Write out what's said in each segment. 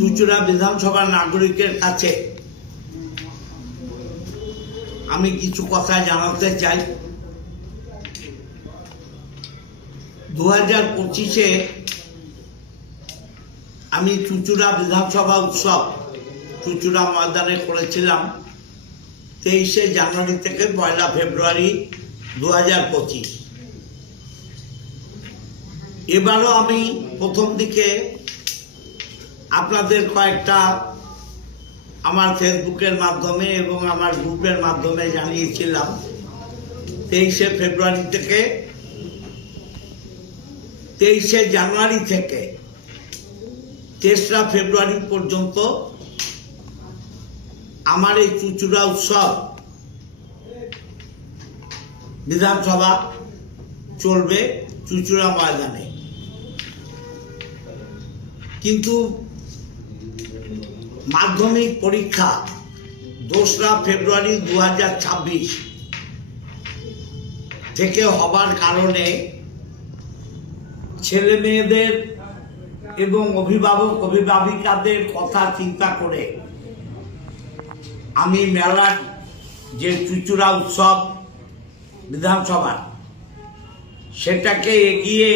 চুচুড়া বিধানসভার নাগরিকের কাছে আমি কিছু কথা জানাতে চাই। দু হাজার পঁচিশে আমি চুচুড়া বিধানসভা উৎসব চুচুড়া ময়দানে করেছিলাম, তেইশে জানুয়ারি থেকে পয়লা ফেব্রুয়ারি দু হাজার পঁচিশ। এবারও আমি প্রথম দিকে আপনাদের কয়েকটা আমার ফেসবুকের মাধ্যমে এবং আমার গ্রুপের মাধ্যমে জানিয়েছিলাম। তেইশে ফেব্রুয়ারি থেকে, তেইশে জানুয়ারি থেকে, তেসরা ফেব্রুয়ারি পর্যন্ত আমার এই চুচুড়া উৎসব বিধানসভা চলবে চুচুড়া ময়দানে। কিন্তু মাধ্যমিক পরীক্ষা দোসরা ফেব্রুয়ারি দু হাজার ছাব্বিশ থেকে হবার কারণে ছেলে মেয়েদের এবং অভিভাবক, অভিভাবিকাদের কথা চিন্তা করে আমি মেলার যে চুচুড়া উৎসব বিধানসভা সেটাকে এগিয়ে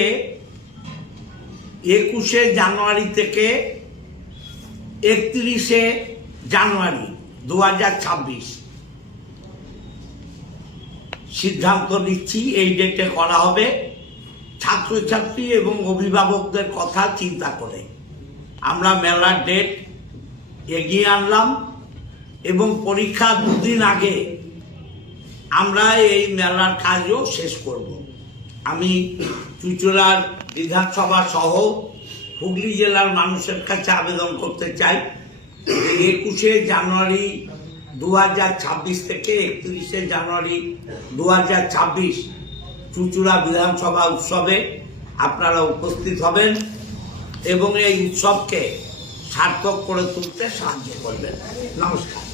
একুশে জানুয়ারি থেকে একত্রিশে জানুয়ারি দু হাজার ছাব্বিশ। সিদ্ধান্ত নিচ্ছি, এই ডেটে করা হবে। ছাত্রছাত্রী এবং অভিভাবকদের কথা চিন্তা করে। আমরা মেলার ডেট এগিয়ে আনলাম এবং পরীক্ষা দুদিন আগে আমরা এই মেলার কাজও শেষ করব। আমি চুচুড়ার বিধানসভা সহ হুগলি জেলার মানুষের কাছে আবেদন করতে চাই। একুশে জানুয়ারি দু হাজার ছাব্বিশ থেকে একত্রিশে জানুয়ারি দু হাজার চুচুড়া বিধানসভা উৎসবে আপনারা উপস্থিত হবেন এবং এই উৎসবকে সার্থক করে তুলতে সাহায্য করবেন। নমস্কার।